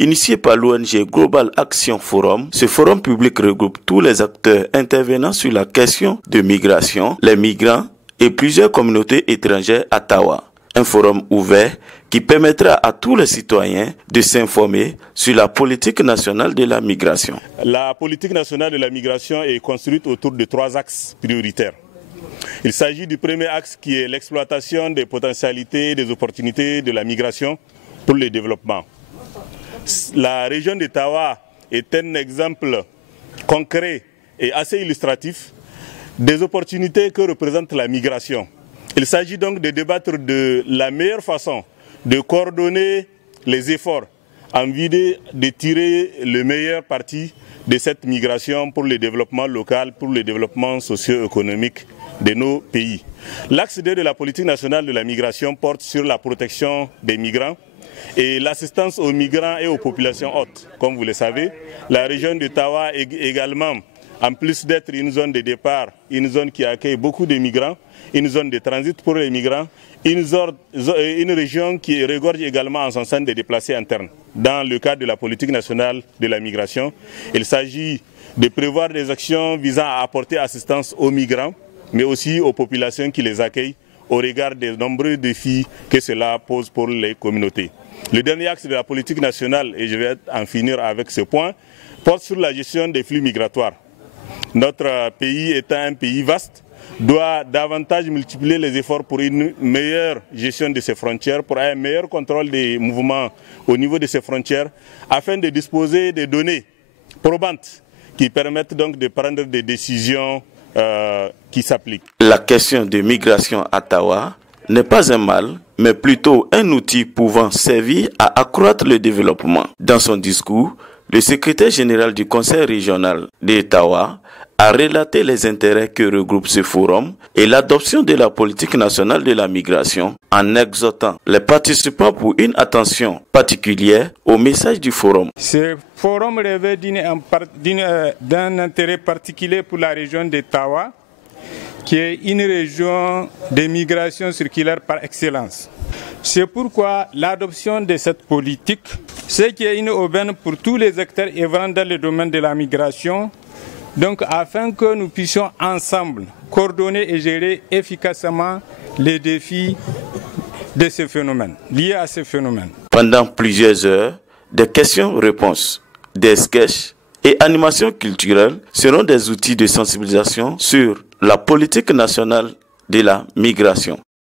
Initié par l'ONG Global Action Forum, ce forum public regroupe tous les acteurs intervenant sur la question de migration, les migrants et plusieurs communautés étrangères à Tawa. Un forum ouvert qui permettra à tous les citoyens de s'informer sur la politique nationale de la migration. La politique nationale de la migration est construite autour de 3 axes prioritaires. Il s'agit du premier axe qui est l'exploitation des potentialités et des opportunités de la migration pour le développement. La région de Tawa est un exemple concret et assez illustratif des opportunités que représente la migration. Il s'agit donc de débattre de la meilleure façon de coordonner les efforts en vue de tirer le meilleur parti de cette migration pour le développement local, pour le développement socio-économique de nos pays. L'axe 2 de la politique nationale de la migration porte sur la protection des migrants et l'assistance aux migrants et aux populations hôtes. Comme vous le savez, la région de Tawa est également, en plus d'être une zone de départ, une zone qui accueille beaucoup de migrants, une zone de transit pour les migrants, une région qui regorge également en son sein des déplacés internes. Dans le cadre de la politique nationale de la migration, il s'agit de prévoir des actions visant à apporter assistance aux migrants, mais aussi aux populations qui les accueillent au regard des nombreux défis que cela pose pour les communautés. Le dernier axe de la politique nationale, et je vais en finir avec ce point, porte sur la gestion des flux migratoires. Notre pays étant un pays vaste, doit davantage multiplier les efforts pour une meilleure gestion de ses frontières, pour un meilleur contrôle des mouvements au niveau de ses frontières, afin de disposer de données probantes qui permettent donc de prendre des décisions qui s'appliquent. La question de migration à Tawa n'est pas un mal, mais plutôt un outil pouvant servir à accroître le développement. Dans son discours, le secrétaire général du Conseil régional de Tawa a relaté les intérêts que regroupe ce forum et l'adoption de la politique nationale de la migration en exhortant les participants pour une attention particulière au message du forum. Ce forum revêt d'un intérêt particulier pour la région de Tawa, qui est une région de migration circulaire par excellence. C'est pourquoi l'adoption de cette politique, c'est qui est une aubaine pour tous les acteurs œuvrant dans le domaine de la migration, donc afin que nous puissions ensemble coordonner et gérer efficacement les défis de ce phénomène, liés à ce phénomène. Pendant plusieurs heures, des questions-réponses, des sketchs et animations culturelles seront des outils de sensibilisation sur la politique nationale de la migration.